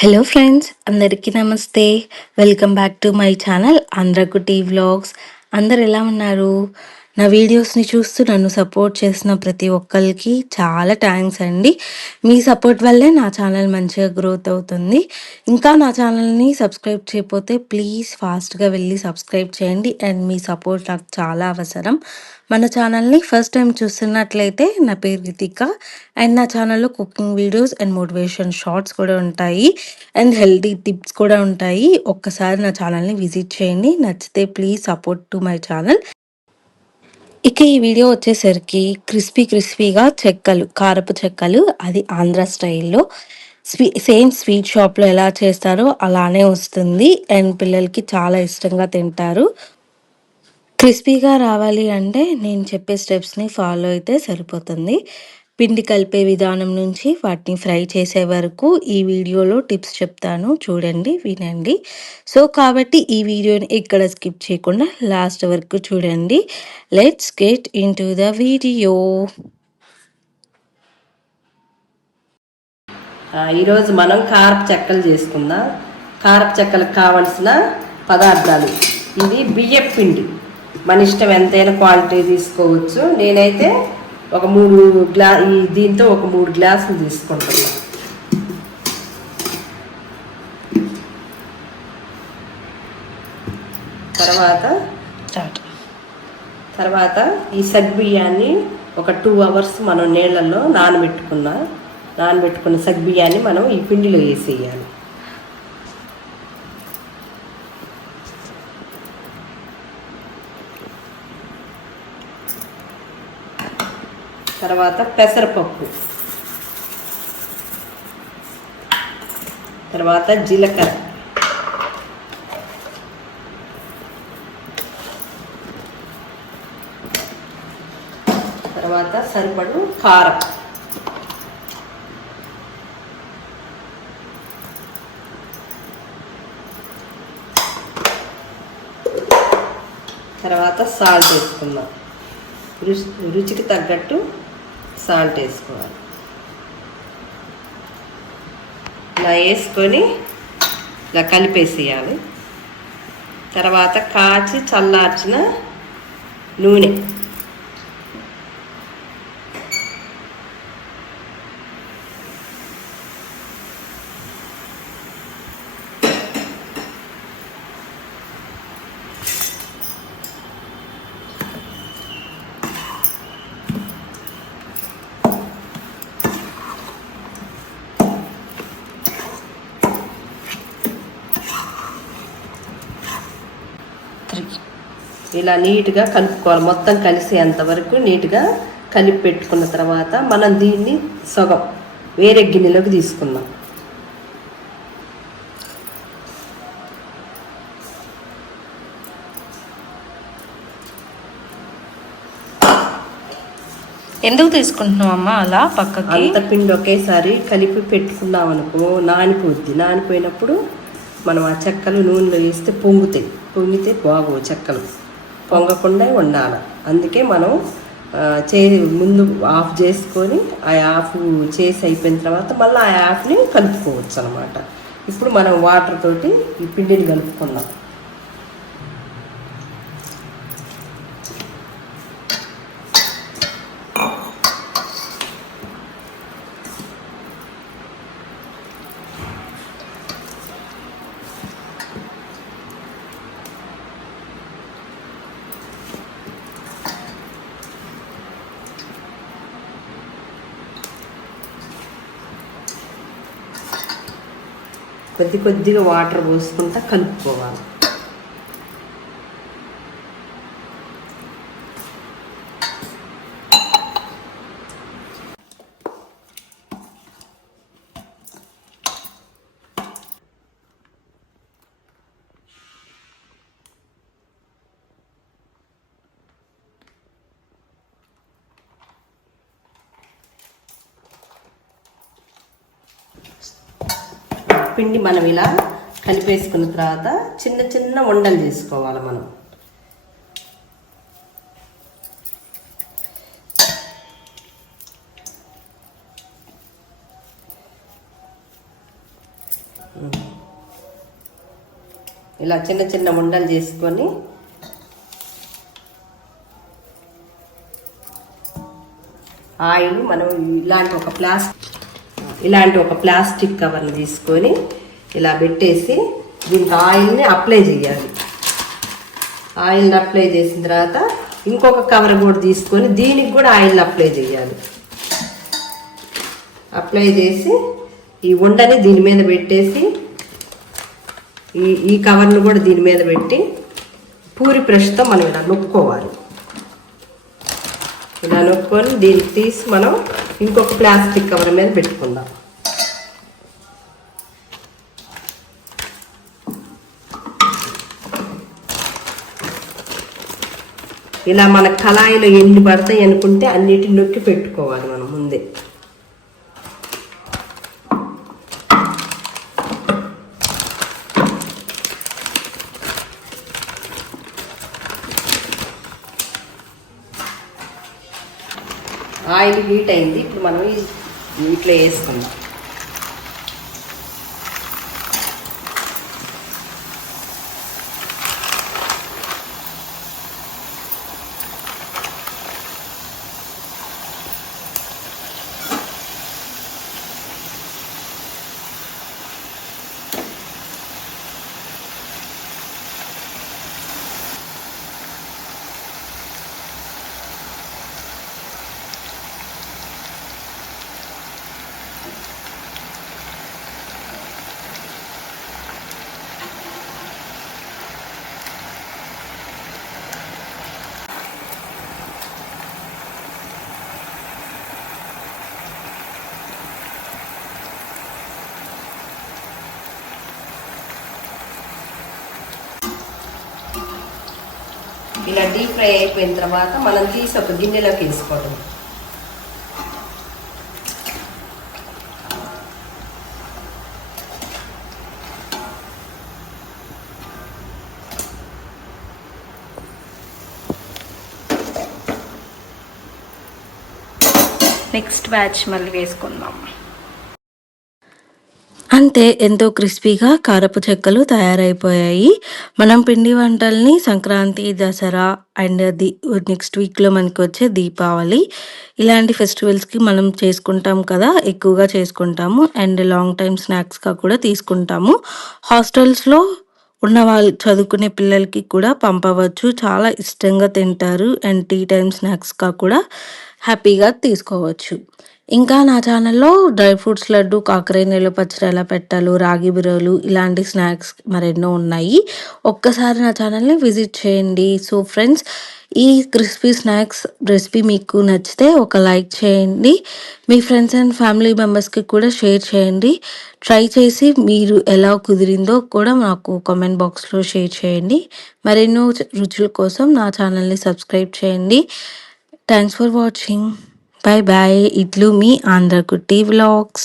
Hello friends, అందరికీ నమస్తే. Welcome back to my channel Andhrakuti vlogs. అందరు ఎలా ఉన్నారు? నా వీడియోస్ని చూస్తూ నన్ను సపోర్ట్ చేసిన ప్రతి ఒక్కరికి చాలా థ్యాంక్స్ అండి. మీ సపోర్ట్ వల్లే నా ఛానల్ మంచిగా గ్రోత్ అవుతుంది. ఇంకా నా ఛానల్ని సబ్స్క్రైబ్ చేయకపోతే ప్లీజ్ ఫాస్ట్గా వెళ్ళి సబ్స్క్రైబ్ చేయండి. అండ్ మీ సపోర్ట్ నాకు చాలా అవసరం. మన ఛానల్ని ఫస్ట్ టైం చూస్తున్నట్లయితే నా పేరు రితిక. అండ్ నా ఛానల్లో cooking videos and motivation shorts కూడా ఉంటాయి. అండ్ హెల్తీ టిప్స్ కూడా ఉంటాయి. ఒక్కసారి నా ఛానల్ని విజిట్ చేయండి. నచ్చితే please support to my channel. ఇక ఈ వీడియో వచ్చేసరికి క్రిస్పీగా చెక్కలు, కారపు చెక్కలు, అది ఆంధ్ర స్టైల్లో సేమ్ స్వీట్ షాప్లో ఎలా చేస్తారో అలానే వస్తుంది. అండ్ పిల్లలకి చాలా ఇష్టంగా తింటారు. క్రిస్పీగా రావాలి అంటే నేను చెప్పే స్టెప్స్ని ఫాలో అయితే సరిపోతుంది. పిండి కలిపే విధానం నుంచి వాటిని ఫ్రై చేసే వరకు ఈ వీడియోలో టిప్స్ చెప్తాను, చూడండి, వినండి. సో కాబట్టి ఈ వీడియోని ఇక్కడ స్కిప్ చేయకుండా లాస్ట్ వరకు చూడండి. Let's get in to the video. ఈరోజు మనం కారపు చెక్కలు చేసుకుందాం. కారపు చెక్కలకు కావలసిన పదార్థాలు: ఇది బియ్యం పిండి, మన ఇష్టం ఎంతైనా క్వాంటిటీ తీసుకోవచ్చు. నేనైతే ఒక దీంతో ఒక 3 గ్లాసులు తీసుకుంటున్నాను. తర్వాత ఈ సగ్బియ్యాన్ని ఒక 2 అవర్స్ మనం నీళ్ళల్లో నానబెట్టుకున్న సగ్బియ్యాన్ని మనం ఈ పిండిలో వేసేయాలి. తర్వాత పెసరపప్పు, తర్వాత జీలకర్ర, తర్వాత సరిపడు కారం, తర్వాత సాల్ట్ వేసుకుందాం. రుచికి తగ్గట్టు సాల్ట్ వేసుకోవాలి. ఇలా వేసుకొని ఇలా కలిపేసేయాలి. తర్వాత కాచి చల్లార్చిన నూనె, ఇలా నీట్గా కలుపుకోవాలి. మొత్తం కలిసేంత వరకు నీట్గా కలిపి పెట్టుకున్న తర్వాత మనం దీన్ని సగం వేరే గిన్నెలోకి తీసుకుందాం. ఎందుకు తీసుకుంటున్నాం అమ్మా అలా పక్కకి? అంత పిండి ఒకేసారి కలిపి పెట్టుకున్నాం అనుకో నానిపోద్ది. నానిపోయినప్పుడు మనం ఆ చెక్కలు నూనెలో వేస్తే పొంగితే బాగోవు. చెక్కలు పొంగకుండా ఉండాలి. అందుకే మనం ముందు ఆఫ్ చేసుకొని ఆ ఆఫ్ చేసి అయిపోయిన తర్వాత మళ్ళీ ఆ ఆఫ్ని కలుపుకోవచ్చు అన్నమాట. ఇప్పుడు మనం వాటర్ తోటి ఈ పిండిని కలుపుకుందాం. కొద్దిగా వాటర్ పోసుకుంటా కలుపుకోవాలి. పిండి మనం ఇలా కలిపేసుకున్న తర్వాత చిన్న ఉండలు చేసుకోవాలి మనం. ఇలా చిన్న చిన్న ఉండలు చేసుకొని ఆయిల్ మనం ఇలాంటి ఒక ప్లాస్టిక్ కవర్ని తీసుకొని ఇలా పెట్టేసి దీనికి ఆయిల్ని అప్లై చేయాలి. ఆయిల్ని అప్లై చేసిన తర్వాత ఇంకొక కవర్ కూడా తీసుకొని దీనికి కూడా ఆయిల్ని అప్లై చేయాలి. అప్లై చేసి ఈ ఉండని దీని మీద పెట్టేసి ఈ కవర్ను కూడా దీని మీద పెట్టి పూరి బ్రష్తో మనం ఇలా నొక్కోవాలి. ఇలా నొక్కొని దీనికి తీసి మనం ఇంకొక ప్లాస్టిక్ కవర్ మీద పెట్టుకుందాం. ఇలా మన కళాయిలో ఎన్ని పడతాయి అనుకుంటే అన్నిటిని నొక్కి పెట్టుకోవాలి మనం ముందే. ఆయిల్ హీట్ అయింది. ఇప్పుడు మనం వీటిలో వేసుకుందాం. ఇలా డీప్ ఫ్రై అయిపోయిన తర్వాత మనం తీసి ఒక గిన్నెలోకి వేసుకోవడం. నెక్స్ట్ బ్యాచ్ మళ్ళీ వేసుకుందాం. అంతే, ఎంతో క్రిస్పీగా కారపు చెక్కలు తయారైపోయాయి. మనం పిండి వంటల్ని సంక్రాంతి, దసరా అండ్ నెక్స్ట్ వీక్లో మనకి వచ్చే దీపావళి ఇలాంటి ఫెస్టివల్స్కి మనం చేసుకుంటాం కదా, ఎక్కువగా చేసుకుంటాము. అండ్ లాంగ్ టైమ్ స్నాక్స్గా కూడా తీసుకుంటాము. హాస్టల్స్లో ఉన్న వాళ్ళు చదువుకునే పిల్లలకి కూడా పంపవచ్చు. చాలా ఇష్టంగా తింటారు. అండ్ టీ టైమ్ స్నాక్స్గా కూడా హ్యాపీగా తీసుకోవచ్చు. ఇంకా నా ఛానల్లో డ్రై ఫ్రూట్స్ లడ్డు, కాకరకాయ నీళ్ళ పచ్చడి ఎలా పెట్టాలో, రాగి బిరలు ఇలాంటి స్నాక్స్ మరెన్నో ఉన్నాయి. ఒక్కసారి నా ఛానల్ని విజిట్ చేయండి. సో ఫ్రెండ్స్, ఈ క్రిస్పీ స్నాక్స్ రెసిపీ మీకు నచ్చితే ఒక లైక్ చేయండి. మీ ఫ్రెండ్స్ అండ్ ఫ్యామిలీ మెంబర్స్కి కూడా షేర్ చేయండి. ట్రై చేసి మీరు ఎలా కుదిరిందో కూడా నాకు కామెంట్ బాక్స్లో షేర్ చేయండి. మరెన్నో రుచుల కోసం నా ఛానల్ని సబ్స్క్రైబ్ చేయండి. Thanks for watching. Bye bye. Itlu me Andhra Kutti Vlogs.